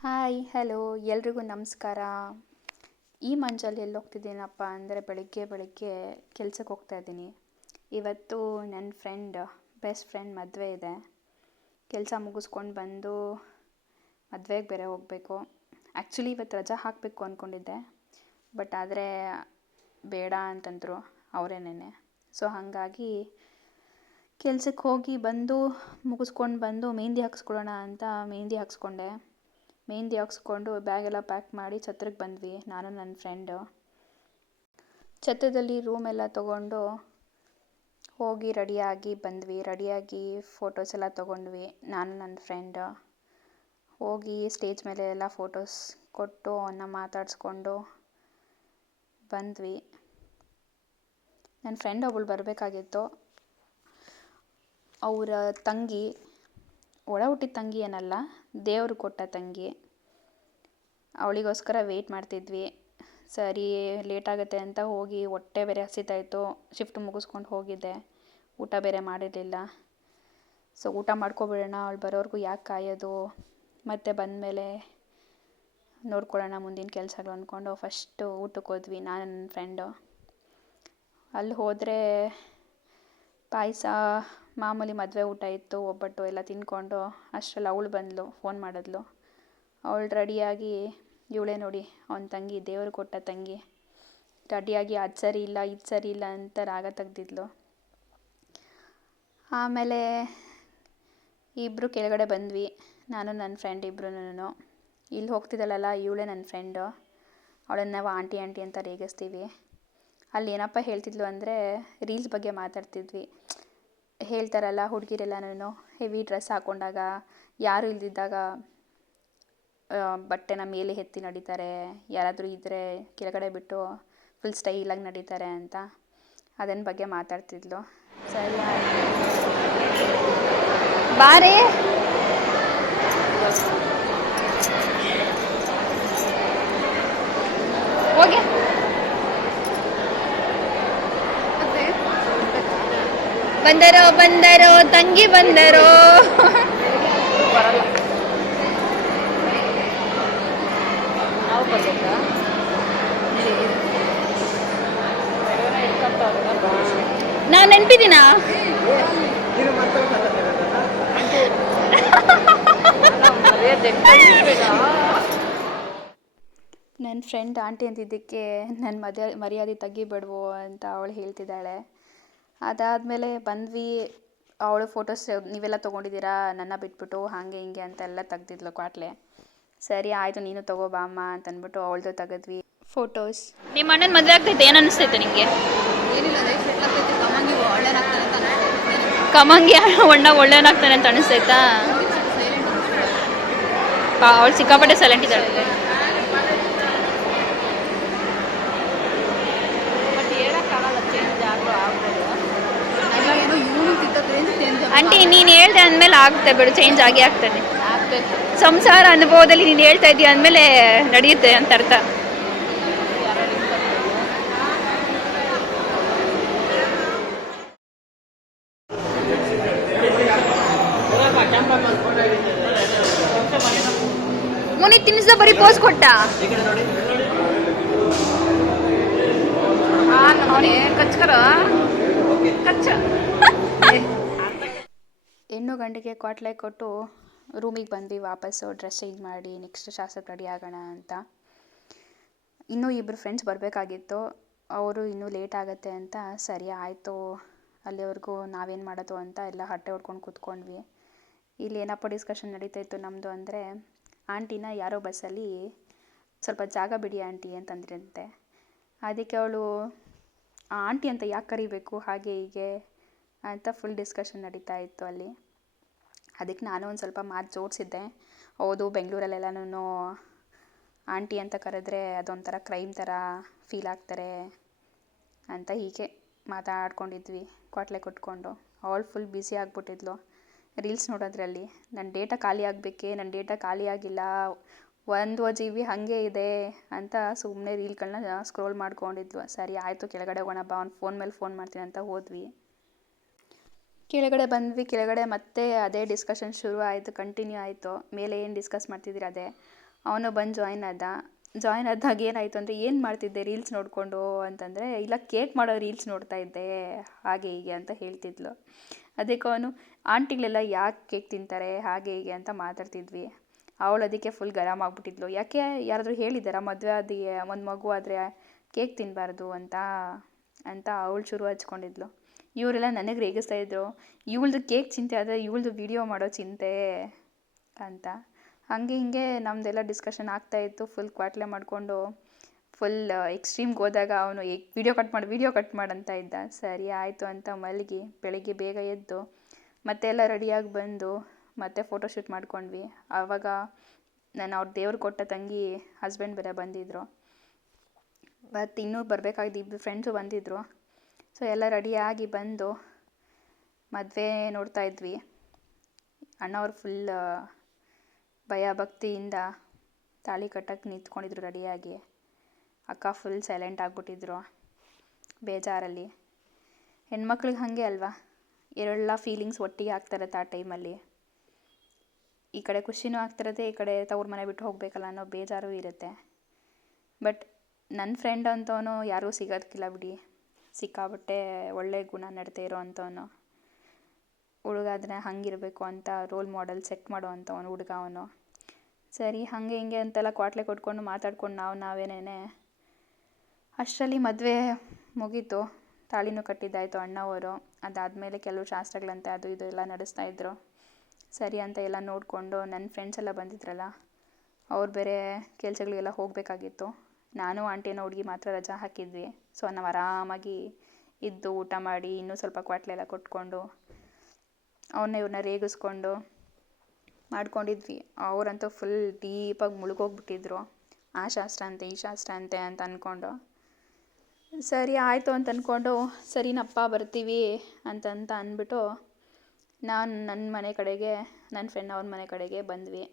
Hi hello ಎಲ್ರಿಗೂ ನಮಸ್ಕಾರ. ಈ ಮಂಜಲ್ಲಿ ಎಲ್ಲಿ ಹೋಗ್ತಿದ್ದೀನಪ್ಪ ಅಂದರೆ ಬೆಳಿಗ್ಗೆ ಕೆಲ್ಸಕ್ಕೆ ಹೋಗ್ತಾ ಇದ್ದೀನಿ. ಇವತ್ತು ನನ್ನ ಬೆಸ್ಟ್ ಫ್ರೆಂಡ್ ಮದುವೆ ಇದೆ. ಕೆಲಸ ಮುಗಿಸ್ಕೊಂಡು ಬಂದು ಮದುವೆಗೆ ಬೇರೆ ಹೋಗಬೇಕು. ಆ್ಯಕ್ಚುಲಿ ಇವತ್ತು ರಜಾ ಹಾಕಬೇಕು ಅಂದ್ಕೊಂಡಿದ್ದೆ, ಬಟ್ ಆದರೆ ಬೇಡ ಅಂತಂದರು ಅವರೇನೆ. ಸೊ ಹಾಗಾಗಿ ಕೆಲ್ಸಕ್ಕೆ ಹೋಗಿ ಮುಗಿಸ್ಕೊಂಡು ಬಂದು ಮೆಹಂದಿ ಹಾಕ್ಸ್ಕೊಳ್ಳೋಣ ಅಂತ ಮೆಹಂದಿ ಹಾಕ್ಸ್ಕೊಂಡೆ. ಮೆಹಂದಿ ಹಾಕ್ಸ್ಕೊಂಡು ಬ್ಯಾಗೆಲ್ಲ ಪ್ಯಾಕ್ ಮಾಡಿ ಛತ್ರಕ್ಕೆ ಬಂದ್ವಿ, ನಾನು ನನ್ನ ಫ್ರೆಂಡು. ಛತ್ರದಲ್ಲಿ ರೂಮೆಲ್ಲ ತೊಗೊಂಡು ಹೋಗಿ ರೆಡಿಯಾಗಿ ಬಂದ್ವಿ. ರೆಡಿಯಾಗಿ ಫೋಟೋಸ್ ಎಲ್ಲ ತೊಗೊಂಡ್ವಿ, ನಾನು ನನ್ನ ಫ್ರೆಂಡು. ಹೋಗಿ ಸ್ಟೇಜ್ ಮೇಲೆ ಎಲ್ಲ ಫೋಟೋಸ್ ಕೊಟ್ಟು ಅವನ್ನ ಮಾತಾಡಿಸ್ಕೊಂಡು ಬಂದ್ವಿ. ನನ್ನ ಫ್ರೆಂಡ್ ಒಬ್ಬಳು ಬರಬೇಕಾಗಿತ್ತು. ಅವರ ತಂಗಿ, ಒಳ ಹುಟ್ಟಿದ ತಂಗಿ ಏನಲ್ಲ, ದೇವರು ಕೊಟ್ಟ ತಂಗಿ. ಅವಳಿಗೋಸ್ಕರ ವೆಯ್ಟ್ ಮಾಡ್ತಿದ್ವಿ. ಸರಿ ಲೇಟ್ ಆಗುತ್ತೆ ಅಂತ ಹೋಗಿ ಹೊಟ್ಟೆ ಬೇರೆ ಹಸಿತಾಯಿತ್ತು. ಶಿಫ್ಟ್ ಮುಗಿಸ್ಕೊಂಡು ಹೋಗಿದ್ದೆ, ಊಟ ಬೇರೆ ಮಾಡಿರಲಿಲ್ಲ. ಸೊ ಊಟ ಮಾಡ್ಕೊಬಿಡೋಣ, ಅವಳು ಬರೋವರೆಗೂ ಯಾಕೆ ಕಾಯೋದು, ಮತ್ತೆ ಬಂದಮೇಲೆ ನೋಡ್ಕೊಳ್ಳೋಣ ಮುಂದಿನ ಕೆಲಸಗಳು ಅಂದ್ಕೊಂಡು ಫಸ್ಟು ಊಟಕ್ಕೆ ಹೋದ್ವಿ, ನಾನು ನನ್ನ ಫ್ರೆಂಡು. ಅಲ್ಲಿ ಹೋದರೆ ಪಾಯಸ, ಮಾಮೂಲಿ ಮದುವೆ ಊಟ ಇತ್ತು, ಒಬ್ಬಟ್ಟು ಎಲ್ಲ ತಿಂದ್ಕೊಂಡು ಅಷ್ಟರಲ್ಲಿ ಅವಳು ಬಂದಳು, ಫೋನ್ ಮಾಡಿದ್ಲು. ಅವಳು ರೆಡಿಯಾಗಿ, ಇವಳೇ ನೋಡಿ ಅವನ ತಂಗಿ, ದೇವರು ಕೊಟ್ಟ ತಂಗಿ, ರೆಡಿಯಾಗಿ ಅದು ಸರಿ ಇಲ್ಲ ಇದು ಸರಿ ಇಲ್ಲ ಅಂತ ರಾಗ ತೆಗ್ದಿದ್ಲು. ಆಮೇಲೆ ಇಬ್ಬರು ಕೆಳಗಡೆ ಬಂದ್ವಿ, ನಾನು ನನ್ನ ಫ್ರೆಂಡ್ ಇಬ್ಬರೂ. ಇಲ್ಲಿ ಹೋಗ್ತಿದ್ದಲ್ಲ ಇವಳೇ ನನ್ನ ಫ್ರೆಂಡು. ಅವಳನ್ನು ನಾವು ಆಂಟಿ ಅಂತ ರೇಗಿಸ್ತೀವಿ. ಅಲ್ಲಿ ಏನಪ್ಪ ಹೇಳ್ತಿದ್ಲು ಅಂದರೆ ರೀಲ್ಸ್ ಬಗ್ಗೆ ಮಾತಾಡ್ತಿದ್ವಿ. ಹೇಳ್ತಾರಲ್ಲ ಹುಡುಗಿರೆಲ್ಲನೂ ಹೆವಿ ಡ್ರೆಸ್ ಹಾಕ್ಕೊಂಡಾಗ, ಯಾರು ಇಲ್ದಿದ್ದಾಗ ಬಟ್ಟೆನ ಮೇಲೆ ಎತ್ತಿ ನಡೀತಾರೆ, ಯಾರಾದರೂ ಇದ್ದರೆ ಕೆಳಗಡೆ ಬಿಟ್ಟು ಫುಲ್ ಸ್ಟೈಲಾಗಿ ನಡೀತಾರೆ ಅಂತ. ಅದನ್ನ ಬಗ್ಗೆ ಮಾತಾಡ್ತಿದ್ಲು. ಸರಿ ಬಾರೇ ಹೋಗಿ ಬಂದರೋ ತಂಗಿ ಬಂದರೋ. ನಾವು ನೆನಪಿದ್ದೀನಾ? ನನ್ನ ಫ್ರೆಂಡ್ ಆಂಟಿ ಅಂತಿದ್ದಕ್ಕೆ ನನ್ನ ಮರ್ಯಾದೆ ತೆಗಿಬೇಡ್ವೋ ಅಂತ ಅವಳು ಹೇಳ್ತಿದ್ದಾಳೆ. ಅದಾದಮೇಲೆ ಬಂದ್ವಿ. ಅವಳು ಫೋಟೋಸ್ ನೀವೆಲ್ಲ ತೊಗೊಂಡಿದ್ದೀರಾ ನನ್ನ ಬಿಟ್ಬಿಟ್ಟು, ಹಾಗೆ ಹಿಂಗೆ ಅಂತೆಲ್ಲ ತೆಗ್ದಿದ್ಲು ಕ್ವಾಟ್ಲೆ. ಸರಿ ಆಯಿತು ನೀನು ತಗೋಬಾ ಅಮ್ಮ ಅಂತಂದ್ಬಿಟ್ಟು ಅವಳದು ತೆಗೆದ್ವಿ ಫೋಟೋಸ್. ನಿಮ್ಮ ಅಣ್ಣನ ಮದುವೆ ಆಗ್ತೈತೆ, ಏನು ಅನಿಸ್ತೈತೆ ನಿಮಗೆ? ಕಮಂಗಿ ಅಣ್ಣ ಒಳ್ಳೆಯನಾಗ್ತಾನೆ ಅಂತ ಅನಿಸ್ತೈತಾ? ಅವಳು ಸಿಕ್ಕಾಪಟ್ಟೆ ಸೈಲೆಂಟ್ ಇದ್ದಾಳೆ. ಆಂಟಿ ನೀನು ಹೇಳ್ದೆ ಅಂದಮೇಲೆ ಆಗುತ್ತೆ ಬಿಡು, ಚೇಂಜ್ ಆಗಿ ಆಗ್ತಾನೆ. ಸಂಸಾರ ಅನುಭವದಲ್ಲಿ ನೀನು ಹೇಳ್ತಾ ಇದ್ದೀಯ ಅಂದಮೇಲೆ ನಡೆಯುತ್ತೆ ಅಂತ ಅರ್ಥ. ಮುನಿ ತಿನ್ನಿಸ ಬರೀ ಪೋಸ್ ಕೊಟ್ಟ. ಹೆಣ್ಣು ಗಂಡಿಗೆ ಕ್ವಾಟ್ಲೆ ಕೊಟ್ಟು ರೂಮಿಗೆ ಬಂದ್ವಿ ವಾಪಸ್ಸು. ಡ್ರೆಸ್ ಚೇಂಜ್ ಮಾಡಿ ನೆಕ್ಸ್ಟ್ ಶಾಸ್ತ್ರಕ್ಕೆ ರೆಡಿ ಆಗೋಣ ಅಂತ. ಇನ್ನೂ ಇಬ್ಬರು ಫ್ರೆಂಡ್ಸ್ ಬರಬೇಕಾಗಿತ್ತು, ಅವರು ಇನ್ನೂ ಲೇಟ್ ಆಗುತ್ತೆ ಅಂತ. ಸರಿ ಆಯಿತು, ಅಲ್ಲಿವರೆಗೂ ನಾವೇನು ಮಾಡೋದು ಅಂತ ಎಲ್ಲ ಹಟ್ಟೆ ಹೊಡ್ಕೊಂಡು ಕೂತ್ಕೊಂಡ್ವಿ. ಇಲ್ಲಿ ಏನಪ್ಪ ಡಿಸ್ಕಷನ್ ನಡೀತಾಯಿತ್ತು ನಮ್ಮದು ಅಂದರೆ, ಆಂಟಿನ ಯಾರೋ ಬಸ್ಸಲ್ಲಿ ಸ್ವಲ್ಪ ಜಾಗ ಬಿಡಿ ಆಂಟಿ ಅಂತಂದ್ರಂತೆ. ಅದಕ್ಕೆ ಅವಳು ಆಂಟಿ ಅಂತ ಯಾಕೆ ಕರಿಬೇಕು ಹಾಗೆ ಹೀಗೆ ಅಂತ ಫುಲ್ ಡಿಸ್ಕಷನ್ ನಡೀತಾ ಇತ್ತು ಅಲ್ಲಿ. ಅದಕ್ಕೆ ನಾನು ಒಂದು ಸ್ವಲ್ಪ ಮಾತು ಜೋಡಿಸಿದ್ದೆ. ಹೌದು, ಬೆಂಗಳೂರಲ್ಲೆಲ್ಲನೂ ಆಂಟಿ ಅಂತ ಕರೆದ್ರೆ ಅದೊಂಥರ ಕ್ರೈಮ್ ಥರ ಫೀಲ್ ಆಗ್ತಾರೆ ಅಂತ ಹೀಗೆ ಮಾತಾಡ್ಕೊಂಡಿದ್ವಿ ಕ್ವಾಟ್ಲೆ ಕೊಟ್ಕೊಂಡು. ಅವಳು ಫುಲ್ ಬ್ಯುಸಿ ಆಗಿಬಿಟ್ಟಿದ್ಲು ರೀಲ್ಸ್ ನೋಡೋದ್ರಲ್ಲಿ. ನನ್ನ ಡೇಟಾ ಖಾಲಿ ಆಗಬೇಕೆ, ನನ್ನ ಡೇಟಾ ಖಾಲಿ ಆಗಿಲ್ಲ, 1 GB ಹಾಗೆ ಇದೆ ಅಂತ ಸುಮ್ಮನೆ ರೀಲ್ಗಳನ್ನ ಸ್ಕ್ರೋಲ್ ಮಾಡ್ಕೊಂಡಿದ್ಲು. ಸರಿ ಆಯಿತು ಕೆಳಗಡೆ ಹೋಗೋಣ ಬಾ, ಅವ್ನು ಫೋನ್ ಮೇಲೆ ಫೋನ್ ಮಾಡ್ತೀನಿ ಅಂತ ಹೋದ್ವಿ. ಕೆಳಗಡೆ ಬಂದ್ವಿ. ಕೆಳಗಡೆ ಮತ್ತೆ ಅದೇ ಡಿಸ್ಕಷನ್ ಶುರು ಆಯಿತು, ಕಂಟಿನ್ಯೂ ಆಯಿತು. ಮೇಲೆ ಏನು ಡಿಸ್ಕಸ್ ಮಾಡ್ತಿದ್ದೀರ ಅದೇ. ಅವನು ಬಂದು ಜಾಯ್ನ್ ಆದಾಗ ಏನಾಯಿತು ಅಂದರೆ ಏನು ಮಾಡ್ತಿದ್ದೆ ರೀಲ್ಸ್ ನೋಡಿಕೊಂಡು ಅಂತಂದರೆ, ಇಲ್ಲ ಕೇಕ್ ಮಾಡೋ ರೀಲ್ಸ್ ನೋಡ್ತಾ ಇದ್ದೆ ಹಾಗೆ ಹೀಗೆ ಅಂತ ಹೇಳ್ತಿದ್ಲು. ಅದಕ್ಕೆ ಅವನು ಆಂಟಿಗಳೆಲ್ಲ ಯಾಕೆ ಕೇಕ್ ತಿಂತಾರೆ ಹಾಗೆ ಹೀಗೆ ಅಂತ ಮಾತಾಡ್ತಿದ್ವಿ. ಅವಳು ಅದಕ್ಕೆ ಫುಲ್ ಗರಂ ಆಗಿಬಿಟ್ಟಿದ್ಲು. ಯಾಕೆ ಯಾರಾದರೂ ಹೇಳಿದ್ದಾರಾ ಮದುವೆ ಆದಿ ಒಂದು ಮಗು ಆದರೆ ಕೇಕ್ ತಿನ್ನಬಾರ್ದು ಅಂತ ಅವಳು ಶುರು ಹಚ್ಕೊಂಡಿದ್ಲು. ಇವರೆಲ್ಲ ನನಗೆ ರೇಗಿಸ್ತಾ ಇದ್ರು, ಇವಳ್ದು ಕೇಕ್ ಚಿಂತೆ ಆದರೆ ಇವಳ್ದು ವಿಡಿಯೋ ಮಾಡೋ ಚಿಂತೆ ಅಂತ. ಹಾಗೆ ಹಿಂಗೆ ನಮ್ಮದೆಲ್ಲ ಡಿಸ್ಕಷನ್ ಆಗ್ತಾಯಿತ್ತು. ಫುಲ್ ಕ್ವಾಟ್ಲೆ ಮಾಡಿಕೊಂಡು ಫುಲ್ ಎಕ್ಸ್ಟ್ರೀಮ್ಗೆ ಹೋದಾಗ ಅವನು ವಿಡಿಯೋ ಕಟ್ ಮಾಡಂತ ಇದ್ದ. ಸರಿ ಆಯಿತು ಅಂತ ಮಲಗಿ ಬೆಳಗ್ಗೆ ಬೇಗ ಎದ್ದು ಮತ್ತೆ ಎಲ್ಲ ರೆಡಿಯಾಗಿ ಬಂದು ಮತ್ತೆ ಫೋಟೋಶೂಟ್ ಮಾಡ್ಕೊಂಡ್ವಿ. ಆವಾಗ ಅವ್ರ ದೇವ್ರು ಕೊಟ್ಟ ತಂಗಿ ಹಸ್ಬೆಂಡ್ ಬೇರೆ ಬಂದಿದ್ದರು. ಮತ್ತು ಇನ್ನೂ ಬರಬೇಕಾಗಿದ್ದು ಇಬ್ಬರು ಫ್ರೆಂಡ್ಸು ಬಂದಿದ್ದರು. ಸೊ ಎಲ್ಲ ರೆಡಿಯಾಗಿ ಬಂದು ಮದುವೆ ನೋಡ್ತಾ ಇದ್ವಿ. ಅಣ್ಣವ್ರು ಫುಲ್ ಭಯ ಭಕ್ತಿಯಿಂದ ತಾಳಿ ಕಟ್ಟಕ್ಕೆ ನಿಂತ್ಕೊಂಡಿದ್ರು ರೆಡಿಯಾಗಿ. ಅಕ್ಕ ಫುಲ್ ಸೈಲೆಂಟ್ ಆಗಿಬಿಟ್ಟಿದ್ರು ಬೇಜಾರಲ್ಲಿ. ಹೆಣ್ಮಕ್ಳಿಗೆ ಹಾಗೆ ಅಲ್ವಾ, ಎಲ್ಲ ಫೀಲಿಂಗ್ಸ್ ಒಟ್ಟಿಗೆ ಆಗ್ತಿರತ್ತೆ ಆ ಟೈಮಲ್ಲಿ. ಈ ಕಡೆ ಖುಷಿನೂ ಆಗ್ತಿರುತ್ತೆ, ಈ ಕಡೆ ತವ್ರ ಮನೆ ಬಿಟ್ಟು ಹೋಗಬೇಕಲ್ಲ ಅನ್ನೋ ಬೇಜಾರು ಇರುತ್ತೆ. ಬಟ್ ನನ್ನ ಫ್ರೆಂಡ್ ಅಂತವನು ಯಾರೂ ಸಿಗೋದಕ್ಕಿಲ್ಲ ಬಿಡಿ. ಸಿಕ್ಕಾಬಿಟ್ಟೆ ಒಳ್ಳೆ ಗುಣ ನಡತೆ ಇರೋ ಅಂಥವನು ಹುಡುಗ, ಅದನ್ನ ಹಂಗಿರಬೇಕು ಅಂತ ರೋಲ್ ಮಾಡೆಲ್ ಸೆಟ್ ಮಾಡೋ ಅಂಥವನು ಹುಡುಗ ಅವನು. ಸರಿ ಹಾಗೆ ಹಿಂಗೆ ಅಂತೆಲ್ಲ ಕ್ವಾಟ್ಲೆ ಕೊಟ್ಕೊಂಡು ಮಾತಾಡ್ಕೊಂಡು ನಾವೇನೇನೆ ಅಷ್ಟರಲ್ಲಿ ಮದುವೆ ಮುಗೀತು. ತಾಳಿನೂ ಕಟ್ಟಿದ್ದಾಯಿತು ಅಣ್ಣವರು. ಅದಾದಮೇಲೆ ಕೆಲವು ಶಾಸ್ತ್ರಗಳಂತೆ ಅದು ಇದು ಎಲ್ಲ ನಡೆಸ್ತಾಯಿದ್ರು. ಸರಿ ಅಂತ ಎಲ್ಲ ನೋಡಿಕೊಂಡು ನನ್ನ ಫ್ರೆಂಡ್ಸ್ ಎಲ್ಲ ಬಂದಿದ್ರಲ್ಲ, ಅವ್ರು ಬೇರೆ ಕೆಲಸಗಳಿಗೆಲ್ಲ ಹೋಗಬೇಕಾಗಿತ್ತು. ನಾನು ಆಂಟಿನ ಹುಡುಗಿ ಮಾತ್ರ ರಜಾ ಹಾಕಿದ್ವಿ. ಸೊ ನಾವು ಆರಾಮಾಗಿ ಇದ್ದು ಊಟ ಮಾಡಿ ಇನ್ನೂ ಸ್ವಲ್ಪ ಕ್ವಾಟ್ಲೆಲ್ಲ ಕೊಟ್ಕೊಂಡು ಇವ್ರನ್ನ ರೇಗಿಸ್ಕೊಂಡು ಮಾಡ್ಕೊಂಡಿದ್ವಿ. ಅವರಂತೂ ಫುಲ್ ಡೀಪಾಗಿ ಮುಳುಗೋಗ್ಬಿಟ್ಟಿದ್ರು. ಆ ಶಾಸ್ತ್ರ ಅಂತೆ ಈ ಶಾಸ್ತ್ರ ಅಂತೆ ಅಂತ ಅಂದ್ಕೊಂಡು. ಸರಿ ಆಯಿತು ಅಂತ ಅಂದ್ಕೊಂಡು ಸರಿನಪ್ಪ ಬರ್ತೀವಿ ಅಂತ ಅಂದ್ಬಿಟ್ಟು ನಾನು ನನ್ನ ಮನೆ ಕಡೆಗೆ, ನನ್ನ ಫ್ರೆಂಡ್ ಅವ್ರ ಮನೆ ಕಡೆಗೆ ಬಂದ್ವಿ.